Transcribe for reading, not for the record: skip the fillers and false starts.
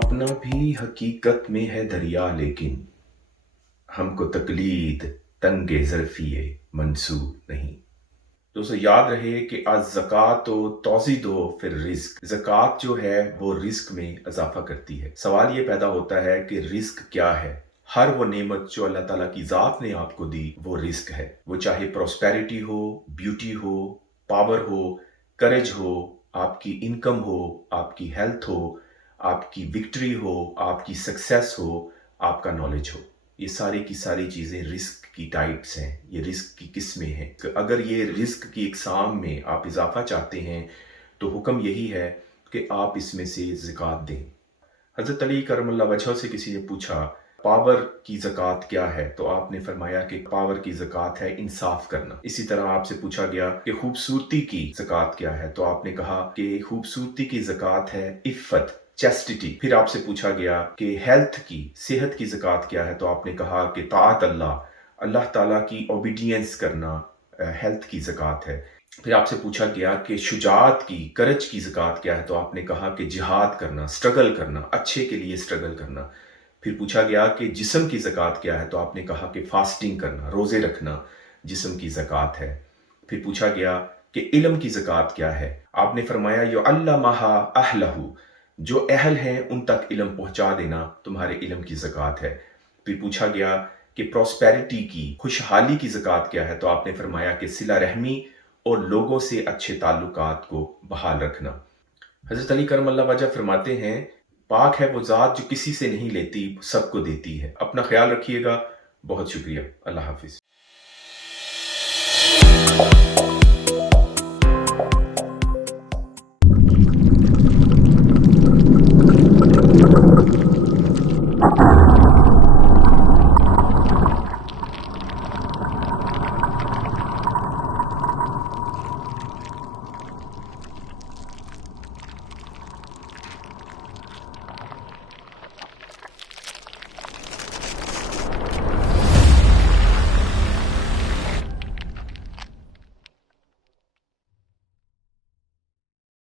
अपना भी हकीकत में है दरिया, लेकिन हमको तकलीद तंगे ज़र्फ़िए मंसूर नहीं। दोस्तों याद रहे कि आज ज़कात तो तोज़ी दो फिर रिज़्क। ज़कात जो है वो रिज़्क में इज़ाफ़ा करती है। सवाल ये पैदा होता है कि रिज़्क क्या है? हर वो नेमत जो अल्लाह ताला की ज़ात ने आपको दी वो रिज़्क है। वो चाहे प्रॉस्पेरिटी हो, ब्यूटी हो, पावर हो, करेज हो, आपकी इनकम हो, आपकी हेल्थ हो, आपकी विक्ट्री हो, आपकी सक्सेस हो, आपका नॉलेज हो। ये सारी की सारी चीज़ें रिस्क की टाइप्स हैं, ये रिस्क की किस्में हैं। अगर ये रिस्क की इकसाम में आप इजाफा चाहते हैं तो हुक्म यही है कि आप इसमें से ज़कात दें। हज़रत अली करमल्ला वजह से किसी ने पूछा पावर की ज़कात क्या है, तो आपने फरमाया कि पावर की ज़कात है इंसाफ करना। इसी तरह आपसे पूछा गया कि खूबसूरती की ज़कात क्या है, तो आपने कहा कि खूबसूरती की ज़कात है इफ़्फ़त, चैस्टिटी। फिर आपसे पूछा गया कि हेल्थ की, सेहत की ज़कात क्या है, तो आपने कहा कि ताअत अल्लाह, अल्लाह ताला की ओबीडियंस करना हेल्थ की ज़कात है। फिर आपसे पूछा गया कि शुजाअत की, करज की ज़कात क्या है, तो आपने कहा कि जिहाद करना, स्ट्रगल करना, अच्छे के लिए स्ट्रगल करना। फिर पूछा गया कि जिस्म की ज़कात क्या है, तो आपने कहा कि फास्टिंग करना, रोज़े रखना जिस्म की ज़कात है। फिर पूछा गया कि इल्म की ज़कात क्या है, आपने फरमाया युअल्लमहा अहलहू, जो अहल हैं उन तक इल्म पहुंचा देना तुम्हारे इल्म की ज़कात है। फिर पूछा गया कि प्रॉस्पेरिटी की, खुशहाली की ज़कात क्या है, तो आपने फरमाया कि सिला रहमी और लोगों से अच्छे ताल्लुकात को बहाल रखना। हज़रत अली करम वजह फरमाते हैं पाक है वो ज़ात जो किसी से नहीं लेती, सबको देती है। अपना ख्याल रखिएगा। बहुत शुक्रिया। अल्लाह हाफ़िज़।